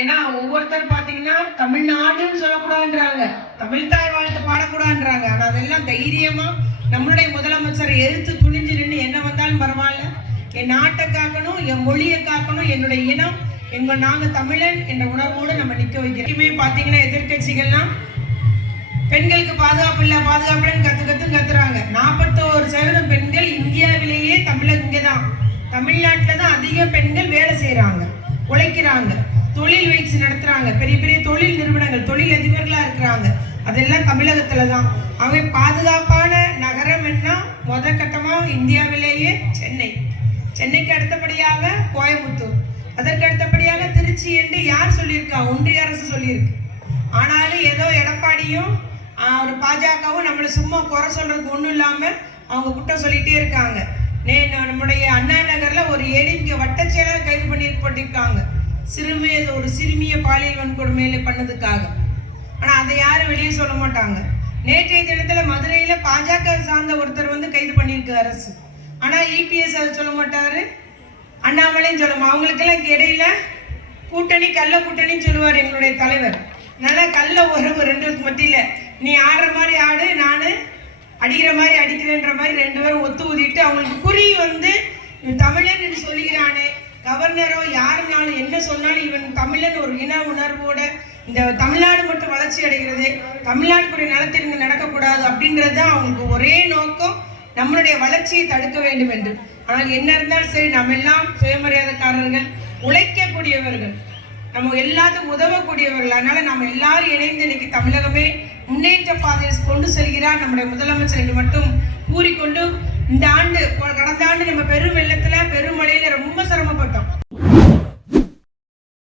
ஏன்னா ஒவ்வொருத்தர் பாத்தீங்கன்னா தமிழ்நாடுன்னு சொல்லக்கூடாதுன்றாங்க, தமிழ் தாய் வாழ்த்து பாடக்கூடாதுன்றாங்க. ஆனா அதெல்லாம் தைரியமா நம்மளுடைய முதலமைச்சரை எதிர்த்து துணிஞ்சு நின்று என்ன வந்தாலும் பரவாயில்ல, என் நாட்டை காக்கணும், என் மொழியை காக்கணும், என்னுடைய இனம், நாங்க தமிழன் என்ற உணர்வோடு நம்ம நிக்க வைக்கிறோம். பாத்தீங்கன்னா எதிர்கட்சிகள்லாம் பெண்களுக்கு பாதுகாப்பு இல்ல பாதுகாப்பு கத்துறாங்க. 41% பெண்கள் இந்தியாவிலேயே இங்கதான் தமிழ்நாட்டில் தான் அதிக பெண்கள் வேலை செய்யறாங்க, உழைக்கிறாங்க, தொழில் வச்சு நடத்துறாங்க, பெரிய பெரிய தொழில் நிறுவனங்கள், தொழில் அதிபர்களா இருக்கிறாங்க. அதெல்லாம் தமிழகத்துல தான். அவை பாதுகாப்பான நகரம் என்ன முதற்கட்டமா இந்தியாவிலேயே சென்னைக்கு அடுத்தபடியாக கோயம்புத்தூர், அதற்கு அடுத்தபடியாக திருச்சி என்று யார் சொல்லியிருக்கா? ஒன்றிய அரசு சொல்லியிருக்கு. ஆனாலும் ஏதோ எடப்பாடியும் ஒரு பாஜகவும் நம்மளை சும்மா குறை சொல்றதுக்கு ஒன்றும் இல்லாம அவங்க குற்றம் சொல்லிட்டே இருக்காங்க. நம்முடைய அண்ணா நகர்ல ஒரு ஏடிஎம்கே வட்ட செயலர் கைது பண்ணிருக்காங்க, ஒரு சிறுமிய பாலியல் வன்கொடுமையில பண்ணதுக்காக. ஆனா அதை யாரும் வெளியே சொல்ல மாட்டாங்க. நேற்றைய தினத்துல மதுரையில பாஜக சார்ந்த ஒருத்தர் கைது பண்ணியிருக்கு அரசு. ஆனா இபிஎஸ் அதை சொல்ல மாட்டாரு, அண்ணாமலையும் சொல்லுமா. அவங்களுக்கெல்லாம் இடையில கூட்டணி, கள்ள கூட்டணின்னு சொல்லுவார் எங்களுடைய தலைவர். நல்லா கள்ள உறவு ரெண்டு மத்தியில, நீ ஆடுற மாதிரி ஆடு, நானு அடிக்கிற மாதிரி அடிக்கிறேன்ற மாதிரி ரெண்டு பேரும் ஒத்து ஊதிட்டு அவங்களுக்கு குறி தமிழன் என்று சொல்லுகிறானே. கவர்னரோ யாருனாலும் என்ன சொன்னாலும் இவன் தமிழன் ஒரு இன உணர்வோட இந்த தமிழ்நாடு மட்டும் வளர்ச்சி அடைகிறது, தமிழ்நாட்டுக்குரிய நலத்திற்கு நடக்கக்கூடாது அப்படின்றது அவங்களுக்கு ஒரே நோக்கம், நம்மளுடைய வளர்ச்சியை தடுக்க வேண்டும் என்று. ஆனால் என்ன இருந்தாலும் சரி, நம்ம எல்லாம் சுயமரியாதைக்காரர்கள், உழைக்கக்கூடியவர்கள், நம்ம எல்லாத்துக்கும் உதவக்கூடியவர்கள். அதனால நம்ம எல்லாரும் இணைந்து இன்னைக்கு தமிழகமே முன்னேற்ற பாதையை கொண்டு செல்கிறார் நம்முடைய முதலமைச்சர் என்று மட்டும் கூறிக்கொண்டு, இந்த ஆண்டு கடந்த ஆண்டு நம்ம பெரும் வெள்ளத்துல பெருமழையில ரொம்ப